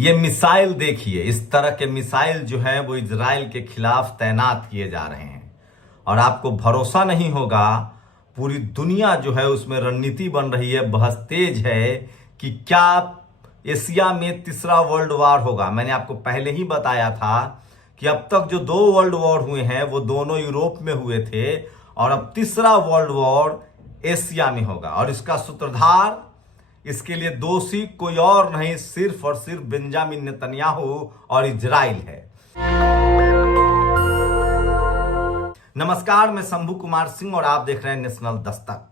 ये मिसाइल देखिए, इस तरह के मिसाइल जो है वो इजराइल के खिलाफ तैनात किए जा रहे हैं और आपको भरोसा नहीं होगा, पूरी दुनिया जो है उसमें रणनीति बन रही है, बहस तेज है कि क्या एशिया में तीसरा वर्ल्ड वॉर होगा। मैंने आपको पहले ही बताया था कि अब तक जो 2 वर्ल्ड वॉर हुए हैं वो दोनों यूरोप में हुए थे और अब तीसरा वर्ल्ड वॉर एशिया में होगा और इसका सूत्रधार, इसके लिए दोषी कोई और नहीं, सिर्फ और सिर्फ बेंजामिन नेतन्याहू और इजराइल है। नमस्कार, मैं शंभू कुमार सिंह और आप देख रहे हैं नेशनल दस्तक।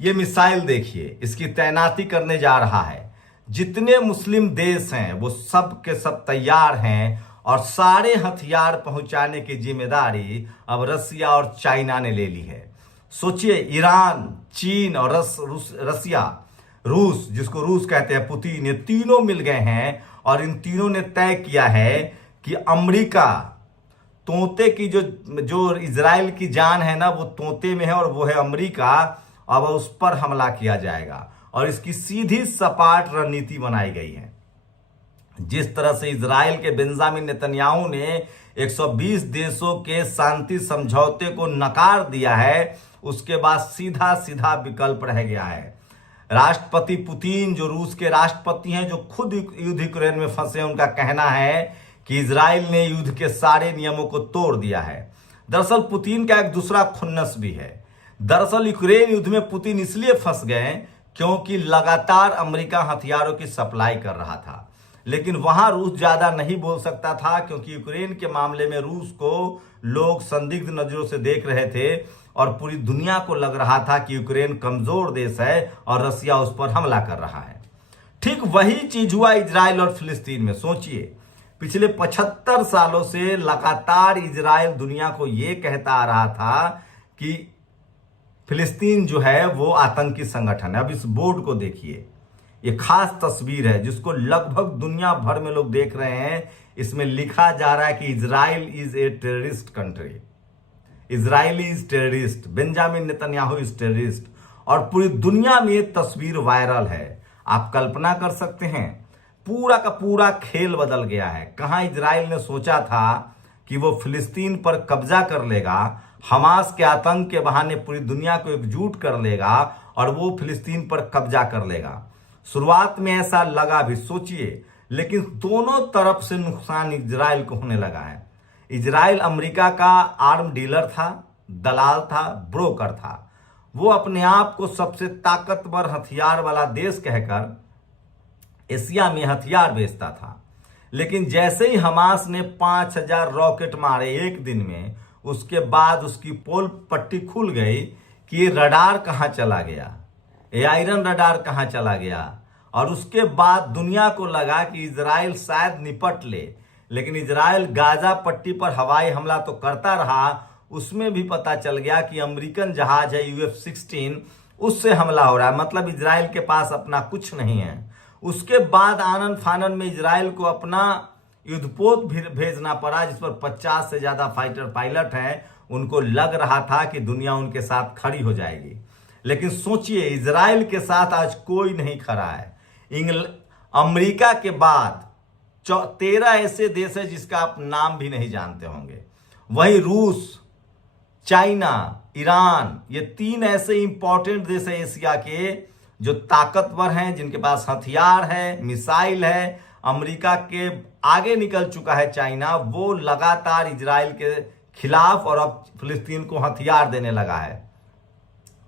ये मिसाइल देखिए, इसकी तैनाती करने जा रहा है। जितने मुस्लिम देश हैं वो सब के सब तैयार हैं और सारे हथियार पहुंचाने की जिम्मेदारी अब रसिया और चाइना ने ले ली है। सोचिए, ईरान, चीन और रूस, जिसको रूस कहते हैं, पुतिन, ये तीनों मिल गए हैं और इन तीनों ने तय किया है कि अमेरिका, तोते की जो इजराइल की जान है ना, वो तोते में है और वो है अमेरिका। अब उस पर हमला किया जाएगा और इसकी सीधी सपाट रणनीति बनाई गई है। जिस तरह से इजराइल के बेंजामिन नेतन्याहू ने 120 देशों के शांति समझौते को नकार दिया है, उसके बाद सीधा सीधा विकल्प रह गया है। राष्ट्रपति पुतिन, जो रूस के राष्ट्रपति हैं, जो खुद युद्ध यूक्रेन में फंसे हैं, उनका कहना है कि इजराइल ने युद्ध के सारे नियमों को तोड़ दिया है। दरअसल पुतिन का एक दूसरा खुन्नस भी है। दरअसल यूक्रेन युद्ध में पुतिन इसलिए फंस गए क्योंकि लगातार अमेरिका हथियारों की सप्लाई कर रहा था, लेकिन वहां रूस ज्यादा नहीं बोल सकता था क्योंकि यूक्रेन के मामले में रूस को लोग संदिग्ध नजरों से देख रहे थे और पूरी दुनिया को लग रहा था कि यूक्रेन कमजोर देश है और रसिया उस पर हमला कर रहा है। ठीक वही चीज हुआ इजराइल और फिलिस्तीन में। सोचिए, पिछले 75 सालों से लगातार इजराइल दुनिया को यह कहता आ रहा था कि फिलिस्तीन जो है वो आतंकी संगठन है। अब इस बोर्ड को देखिए, ये खास तस्वीर है जिसको लगभग दुनिया भर में लोग देख रहे हैं। इसमें लिखा जा रहा है कि Israel is a terrorist country, Israel is terrorist, Benjamin Netanyahu is terrorist, और पूरी दुनिया में ये तस्वीर वायरल है। आप कल्पना कर सकते हैं, पूरा का पूरा खेल बदल गया है। कहां इजराइल ने सोचा था कि वो फिलिस्तीन पर कब्जा कर लेगा, हमास के आतंक के बहाने पूरी दुनिया को एकजुट कर लेगा और वो फिलिस्तीन पर कब्जा कर लेगा। शुरुआत में ऐसा लगा भी, सोचिए, लेकिन दोनों तरफ से नुकसान इजराइल को होने लगा है। इजराइल अमेरिका का आर्म डीलर था, दलाल था, ब्रोकर था। वो अपने आप को सबसे ताकतवर हथियार वाला देश कहकर एशिया में हथियार बेचता था, लेकिन जैसे ही हमास ने 5000 रॉकेट मारे एक दिन में, उसके बाद उसकी पोल पट्टी खुल गई कि ये रडार कहां चला गया, ये आयरन रडार कहां चला गया। और उसके बाद दुनिया को लगा कि इजराइल शायद निपट ले, लेकिन इजराइल गाजा पट्टी पर हवाई हमला तो करता रहा। उसमें भी पता चल गया कि अमेरिकन जहाज है UF-16, उससे हमला हो रहा है, मतलब इजराइल के पास अपना कुछ नहीं है। उसके बाद आनन फानन में इजराइल को अपना युद्धपोत भी भेजना पड़ा, जिस पर 50 से ज्यादा फाइटर पायलट हैं। उनको लग रहा था कि दुनिया उनके साथ खड़ी हो जाएगी, लेकिन सोचिए, इजराइल के साथ आज कोई नहीं खड़ा है। अमेरिका के बाद 13 ऐसे देश है जिसका आप नाम भी नहीं जानते होंगे। वहीं रूस, चाइना, ईरान, ये 3 ऐसे इंपॉर्टेंट देश है एशिया के जो ताकतवर हैं, जिनके पास हथियार है, मिसाइल है। अमेरिका के आगे निकल चुका है चाइना, वो लगातार इजराइल के खिलाफ और अब फिलिस्तीन को हथियार देने लगा है।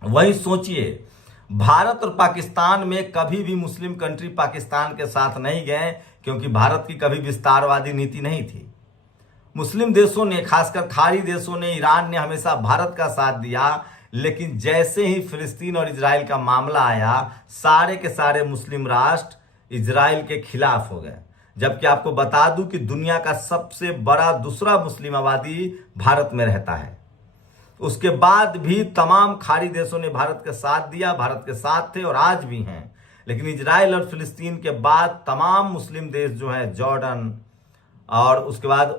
वही सोचिए, भारत और पाकिस्तान में कभी भी मुस्लिम कंट्री पाकिस्तान के साथ नहीं गए क्योंकि भारत की कभी विस्तारवादी नीति नहीं थी। मुस्लिम देशों ने, खासकर खाड़ी देशों ने, ईरान ने हमेशा भारत का साथ दिया, लेकिन जैसे ही फिलिस्तीन और इजराइल का मामला आया, सारे के सारे मुस्लिम राष्ट्र इजराइल के खिलाफ हो गए। जबकि आपको बता दूं कि दुनिया का सबसे बड़ा दूसरा मुस्लिम आबादी भारत में रहता है। उसके बाद भी तमाम खाड़ी देशों ने भारत का साथ दिया, भारत के साथ थे और आज भी हैं। लेकिन इजराइल और फिलिस्तीन के बाद तमाम मुस्लिम देश जो हैं, जॉर्डन, और उसके बाद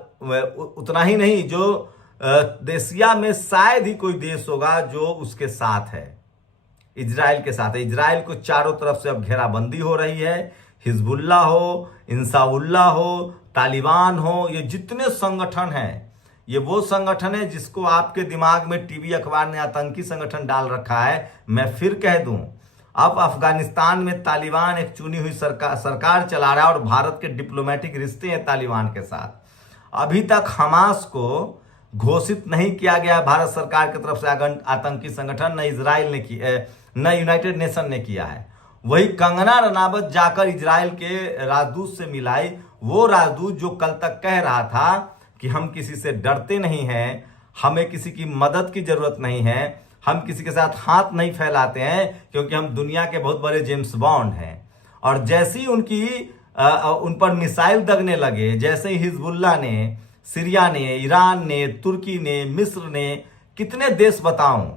उतना ही नहीं, जो एशिया में शायद ही कोई देश होगा जो उसके साथ है, इजराइल के साथ है। इजराइल को चारों तरफ से अब घेराबंदी हो रही है हिजबुल्ला हो, इंसाउल्ला हो, तालिबान हो, ये जितने संगठन हैं, ये वो संगठन है जिसको आपके दिमाग में टीवी अखबार ने आतंकी संगठन डाल रखा है। मैं फिर कह दूं, अब अफगानिस्तान में तालिबान एक चुनी हुई सरकार चला रहा है और भारत के डिप्लोमेटिक रिश्ते हैं तालिबान के साथ। अभी तक हमास को घोषित नहीं किया गया भारत सरकार की तरफ से आतंकी संगठन, न इजराइल ने किया, न यूनाइटेड नेशन ने किया है। वही कंगना रनावत जाकर इजराइल के राजदूत से मिलाई, वो राजदूत जो कल तक कह रहा था कि हम किसी से डरते नहीं हैं, हमें किसी की मदद की जरूरत नहीं है, हम किसी के साथ हाथ नहीं फैलाते हैं क्योंकि हम दुनिया के बहुत बड़े जेम्स बॉन्ड हैं। और जैसे ही उन पर मिसाइल दगने लगे, जैसे ही हिजबुल्ला ने, सीरिया ने, ईरान ने, तुर्की ने, मिस्र ने, कितने देश बताऊं,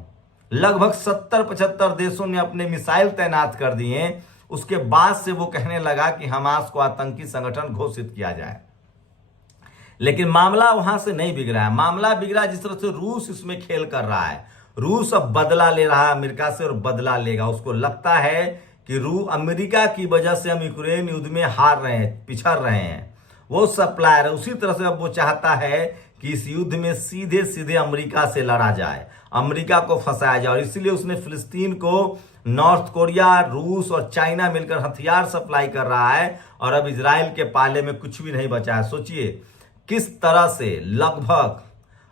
लगभग 70-75 देशों ने अपने मिसाइल तैनात कर दिए। उसके बाद से वो कहने लगा कि हमास को आतंकी संगठन घोषित किया जाए। लेकिन मामला वहां से नहीं बिगड़ा है। मामला बिगड़ा जिस तरह से रूस इसमें खेल कर रहा है। रूस अब बदला ले रहा है अमेरिका से और बदला लेगा। उसको लगता है कि अमेरिका की वजह से हम यूक्रेन युद्ध में हार रहे हैं, पिछड़ रहे हैं। वो सप्लायर है, उसी तरह से अब वो चाहता है कि इस युद्ध में सीधे सीधे अमेरिका से लड़ा जाए, अमेरिका को फंसाया जाए। और इसीलिए उसने फिलिस्तीन को नॉर्थ कोरिया, रूस और चाइना मिलकर हथियार सप्लाई कर रहा है और अब इजराइल के पाले में कुछ भी नहीं बचा है। सोचिए किस तरह से लगभग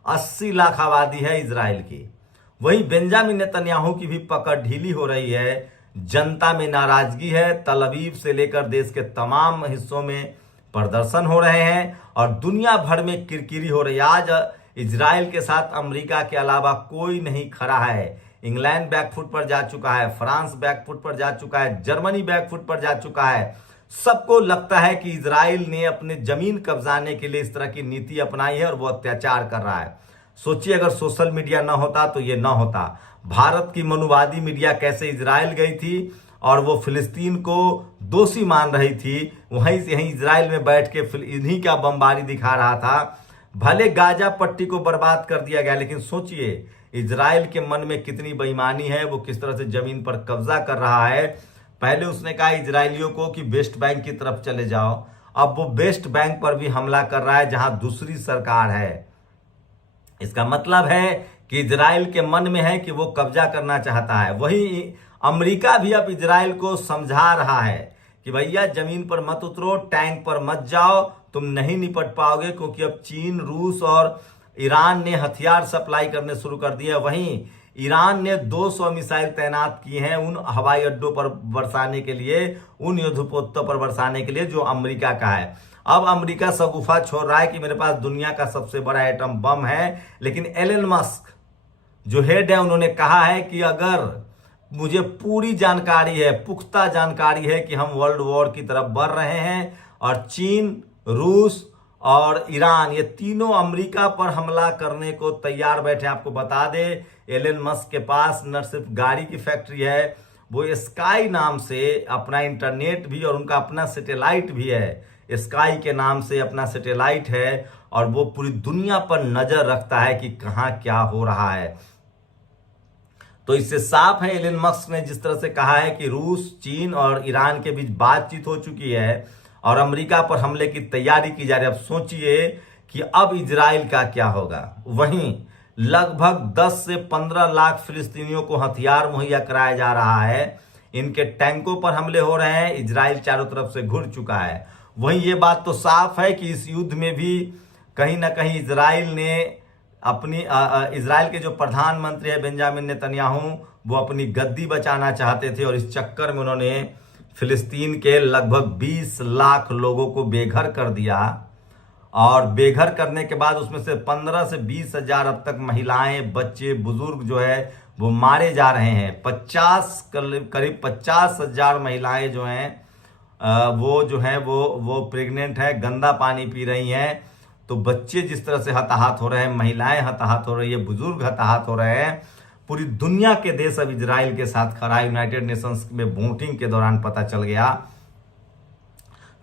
80 लाख आबादी है इजराइल की। वहीं बेंजामिन नेतन्याहू की भी पकड़ ढीली हो रही है। जनता में नाराजगी है। तल अवीव से लेकर देश के तमाम हिस्सों में प्रदर्शन हो रहे हैं और दुनिया भर में किरकिरी हो रही है। आज इजराइल के साथ अमेरिका के अलावा कोई नहीं खड़ा है। इंग्लैंड बैकफुट पर जा चुका है, फ्रांस बैकफुट पर जा चुका है, जर्मनी बैकफुट पर जा चुका है। सबको लगता है कि इजराइल ने अपने जमीन कब्जाने के लिए इस तरह की नीति अपनाई है और वो अत्याचार कर रहा है। सोचिए अगर सोशल मीडिया ना होता तो ये ना होता। भारत की मनुवादी मीडिया कैसे इजराइल गई थी और वो फिलिस्तीन को दोषी मान रही थी, वहीं से यहीं इजराइल में बैठ के इन्हीं का बमबारी दिखा रहा था। भले गाजा पट्टी को बर्बाद कर दिया गया, लेकिन सोचिए इजराइल के मन में कितनी बेईमानी है, वो किस तरह से जमीन पर कब्जा कर रहा है। पहले उसने कहा इजरायलियों को कि वेस्ट बैंक की तरफ चले जाओ, अब वो वेस्ट बैंक पर भी हमला कर रहा है जहां दूसरी सरकार है। इसका मतलब है कि इजराइल के मन में है कि वो कब्जा करना चाहता है। वहीं अमेरिका भी अब इजराइल को समझा रहा है कि भैया जमीन पर मत उतरो, टैंक पर मत जाओ, तुम नहीं निपट पाओगे, क्योंकि अब चीन, रूस और ईरान ने हथियार सप्लाई करने शुरू कर दिए। वहीं ईरान ने 200 मिसाइल तैनात किए हैं उन हवाई अड्डों पर बरसाने के लिए, उन युद्धपोतों पर बरसाने के लिए जो अमेरिका का है। अब अमेरिका शगुफा छोड़ रहा है कि मेरे पास दुनिया का सबसे बड़ा एटम बम है। लेकिन एलन मस्क जो हेड है, उन्होंने कहा है कि अगर मुझे पूरी जानकारी है, पुख्ता जानकारी है कि हम वर्ल्ड वॉर की तरफ बढ़ रहे हैं और चीन, रूस और ईरान ये तीनों अमेरिका पर हमला करने को तैयार बैठे। आपको बता दे एलन मस्क के पास न सिर्फ गाड़ी की फैक्ट्री है, वो स्काई नाम से अपना इंटरनेट भी और उनका अपना सैटेलाइट भी है। स्काई के नाम से अपना सैटेलाइट है और वो पूरी दुनिया पर नजर रखता है कि कहां क्या हो रहा है। तो इससे साफ है एलन मस्क ने जिस तरह से कहा है कि रूस, चीन और ईरान के बीच बातचीत हो चुकी है और अमेरिका पर हमले की तैयारी की जा रही है। अब सोचिए कि अब इजराइल का क्या होगा। वहीं लगभग 10 से 15 लाख फिलिस्तीनियों को हथियार मुहैया कराया जा रहा है। इनके टैंकों पर हमले हो रहे हैं। इजराइल चारों तरफ से घुर चुका है। वहीं ये बात तो साफ है कि इस युद्ध में भी कहीं ना कहीं इजराइल ने अपनी इजराइल के जो प्रधानमंत्री है बेंजामिन नेतन्याहू, वो अपनी गद्दी बचाना चाहते थे और इस चक्कर में उन्होंने फिलिस्तीन के लगभग 20 लाख लोगों को बेघर कर दिया। और बेघर करने के बाद उसमें से 15 से 20 हजार अब तक महिलाएं, बच्चे, बुजुर्ग जो है वो मारे जा रहे हैं। करीब 50 हजार महिलाएं जो हैं वो जो है वो प्रेग्नेंट है, गंदा पानी पी रही हैं। तो बच्चे जिस तरह से हताहत हो रहे हैं, महिलाएं हताहत हो रही है, बुजुर्ग हताहत हो रहे हैं। पूरी दुनिया के देश अब इजराइल के साथ खड़ा। यूनाइटेड नेशंस में वोटिंग के दौरान पता चल गया।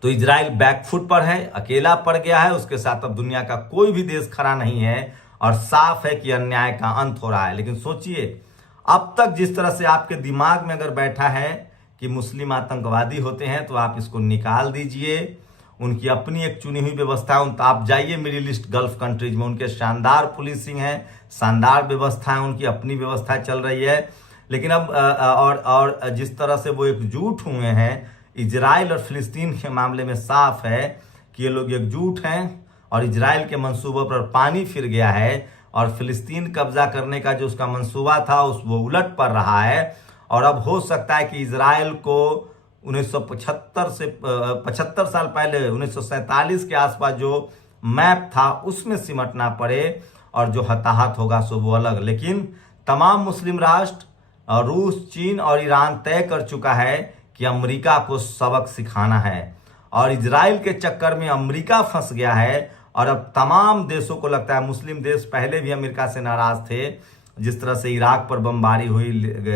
तो इजराइल बैकफुट पर है, अकेला पड़ गया है, उसके साथ अब दुनिया का कोई भी देश खड़ा नहीं है और साफ है कि अन्याय का अंत हो रहा है। लेकिन सोचिए अब तक जिस तरह से आपके दिमाग में अगर बैठा है कि मुस्लिम आतंकवादी होते हैं तो आप इसको निकाल दीजिए। उनकी अपनी एक चुनी हुई व्यवस्था है। तो आप जाइए मिडिल ईस्ट गल्फ कंट्रीज में, उनके शानदार पुलिसिंग है, शानदार व्यवस्था है, उनकी अपनी व्यवस्था चल रही है। लेकिन अब और जिस तरह से वो एकजुट हुए हैं इजराइल और फिलिस्तीन के मामले में, साफ है कि ये लोग एकजुट हैं और इजराइल के मंसूबों पर पानी फिर गया है और फिलिस्तीन कब्जा करने का जो उसका मंसूबा था वो उलट पड़ रहा है। और अब हो सकता है कि इजराइल को 1975 से 75 साल पहले 1947 के आसपास जो मैप था उसमें सिमटना पड़े और जो हताहत होगा सो वो अलग। लेकिन तमाम मुस्लिम राष्ट्र रूस, चीन और ईरान तय कर चुका है कि अमेरिका को सबक सिखाना है और इजराइल के चक्कर में अमेरिका फंस गया है। और अब तमाम देशों को लगता है, मुस्लिम देश पहले भी अमेरिका से नाराज थे, जिस तरह से इराक पर बमबारी हुई,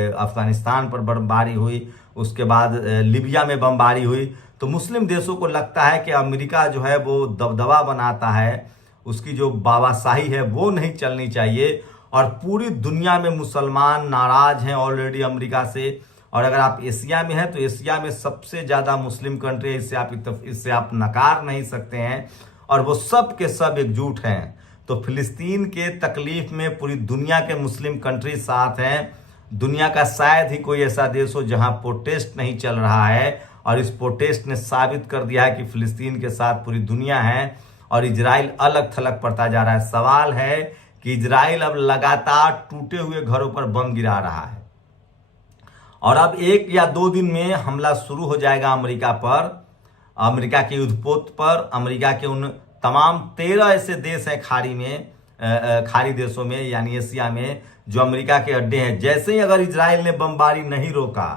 अफगानिस्तान पर बमबारी हुई, उसके बाद लीबिया में बमबारी हुई, तो मुस्लिम देशों को लगता है कि अमेरिका जो है वो दबदबा बनाता है, उसकी जो बाबाशाही है वो नहीं चलनी चाहिए। और पूरी दुनिया में मुसलमान नाराज हैं ऑलरेडी अमेरिका से। और अगर आप एशिया में हैं तो एशिया में सबसे ज़्यादा मुस्लिम कंट्री है, इससे आप नकार नहीं सकते हैं। और वो सब के सब एकजुट हैं। तो फिलिस्तीन के तकलीफ में पूरी दुनिया के मुस्लिम कंट्री साथ हैं। दुनिया का शायद ही कोई ऐसा देश हो जहां प्रोटेस्ट नहीं चल रहा है। और इस प्रोटेस्ट ने साबित कर दिया है कि फिलिस्तीन के साथ पूरी दुनिया है और इजराइल अलग थलग पड़ता जा रहा है। सवाल है कि इजराइल अब लगातार टूटे हुए घरों पर बम गिरा रहा है और अब 1 या 2 दिन में हमला शुरू हो जाएगा अमेरिका पर, अमेरिका के युद्धपोत पर। अमेरिका के उन तमाम 13 ऐसे देश हैं खाड़ी देशों में यानी एशिया में जो अमेरिका के अड्डे हैं। जैसे ही अगर इजराइल ने बमबारी नहीं रोका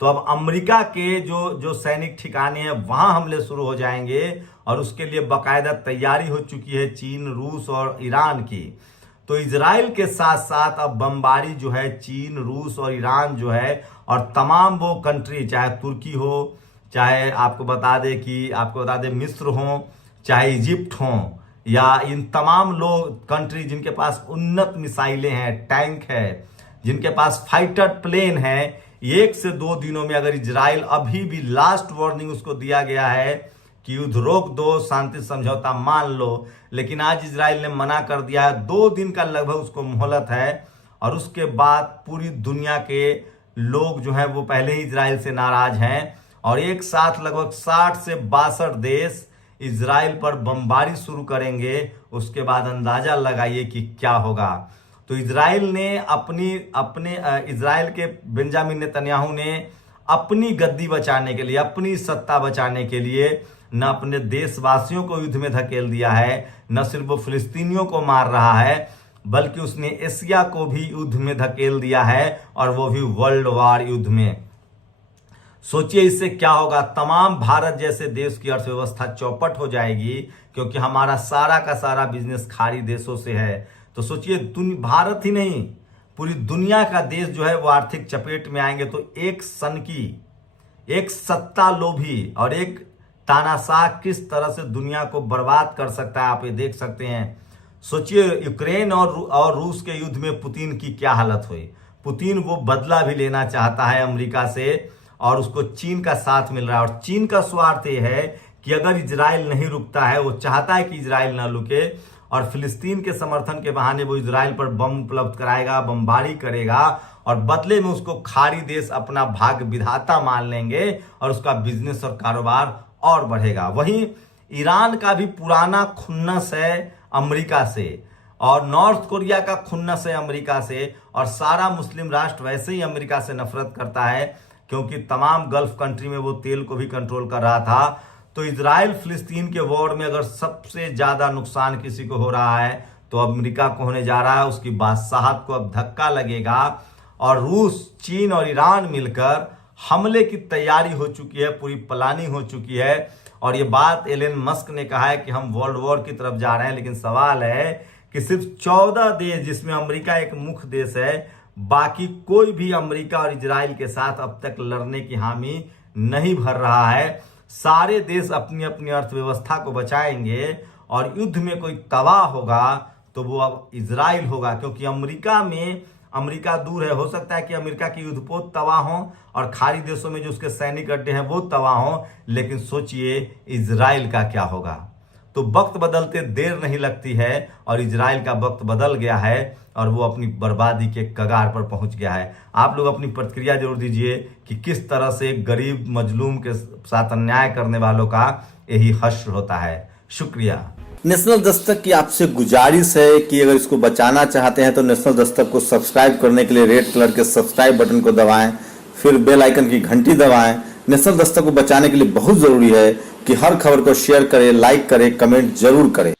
तो अब अमेरिका के जो सैनिक ठिकाने हैं वहां हमले शुरू हो जाएंगे और उसके लिए बाकायदा तैयारी हो चुकी है चीन, रूस और ईरान की। तो इजराइल के साथ साथ अब बमबारी जो है चीन, रूस और ईरान जो है और तमाम वो कंट्री, चाहे तुर्की हो, चाहे आपको बता दें मिस्र हो, चाहे इजिप्ट हो, या इन तमाम लोग कंट्री जिनके पास उन्नत मिसाइलें हैं, टैंक है, जिनके पास फाइटर प्लेन है, 1 से 2 दिनों में अगर इजराइल, अभी भी लास्ट वार्निंग उसको दिया गया है कि युद्ध रोक दो, शांति समझौता मान लो, लेकिन आज इजराइल ने मना कर दिया है। 2 दिन का लगभग उसको मोहलत है और उसके बाद पूरी दुनिया के लोग जो हैं वो पहले ही इजराइल से नाराज हैं और एक साथ लगभग 60 से 62 देश इजराइल पर बमबारी शुरू करेंगे। उसके बाद अंदाजा लगाइए कि क्या होगा। तो इजराइल ने इजराइल के बेंजामिन नेतन्याहू ने अपनी गद्दी बचाने के लिए, अपनी सत्ता बचाने के लिए न अपने देशवासियों को युद्ध में धकेल दिया है, न सिर्फ वो फिलिस्तीनियों को मार रहा है, बल्कि उसने एशिया को भी युद्ध में धकेल दिया है और वो भी वर्ल्ड वार युद्ध में। सोचिए इससे क्या होगा। तमाम भारत जैसे देश की अर्थव्यवस्था चौपट हो जाएगी क्योंकि हमारा सारा का सारा बिजनेस खाड़ी देशों से है। तो सोचिए भारत ही नहीं पूरी दुनिया का देश जो है वो आर्थिक चपेट में आएंगे। तो एक सनकी, एक सत्ता लोभी और एक तानाशाह किस तरह से दुनिया को बर्बाद कर सकता है, आप ये देख सकते हैं। सोचिए यूक्रेन और रूस के युद्ध में पुतिन की क्या हालत हुई। पुतिन वो बदला भी लेना चाहता है अमेरिका से और उसको चीन का साथ मिल रहा है। और चीन का स्वार्थ ये है कि अगर इजराइल नहीं रुकता है, वो चाहता है कि इजराइल ना रुके और फिलिस्तीन के समर्थन के बहाने वो इजराइल पर बम उपलब्ध कराएगा, बमबारी करेगा और बदले में उसको खाड़ी देश अपना भाग्य विधाता मान लेंगे और उसका बिजनेस और कारोबार और बढ़ेगा। वहीं ईरान का भी पुराना खुन्नस है अमेरिका से और नॉर्थ कोरिया का खुन्नस है अमेरिका से और सारा मुस्लिम राष्ट्र वैसे ही अमेरिका से नफरत करता है क्योंकि तमाम गल्फ कंट्री में वो तेल को भी कंट्रोल कर रहा था। तो इजराइल फिलिस्तीन के वॉर में अगर सबसे ज्यादा नुकसान किसी को हो रहा है तो अमेरिका को होने जा रहा है। उसकी बादशाहत को अब धक्का लगेगा और रूस, चीन और ईरान मिलकर हमले की तैयारी हो चुकी है, पूरी प्लानिंग हो चुकी है। और ये बात एलन मस्क ने कहा है कि हम वर्ल्ड वॉर की तरफ जा रहे हैं। लेकिन सवाल है कि सिर्फ 14 देश, जिसमें अमेरिका एक मुख्य देश है, बाकी कोई भी अमेरिका और इजराइल के साथ अब तक लड़ने की हामी नहीं भर रहा है। सारे देश अपनी अपनी अर्थव्यवस्था को बचाएंगे और युद्ध में कोई तबाह होगा तो वो अब इजराइल होगा क्योंकि अमेरिका में अमेरिका दूर है, हो सकता है कि अमेरिका की युद्धपोत तबाह हो और खाड़ी देशों में जो उसके सैनिक अड्डे हैं वो तबाह हो, लेकिन सोचिए इजराइल का क्या होगा। तो वक्त बदलते देर नहीं लगती है और इजराइल का वक्त बदल गया है और वो अपनी बर्बादी के कगार पर पहुंच गया है। आप लोग अपनी प्रतिक्रिया जरूर दीजिए कि किस तरह से गरीब मजलूम के साथ अन्याय करने वालों का यही हश्र होता है। शुक्रिया। नेशनल दस्तक की आपसे गुजारिश है कि अगर इसको बचाना चाहते हैं तो नेशनल दस्तक को सब्सक्राइब करने के लिए रेड कलर के सब्सक्राइब बटन को दबाएं, फिर बेल आइकन की घंटी दबाएं। नेशनल दस्तक को बचाने के लिए बहुत जरूरी है कि हर खबर को शेयर करें, लाइक करें, कमेंट जरूर करें।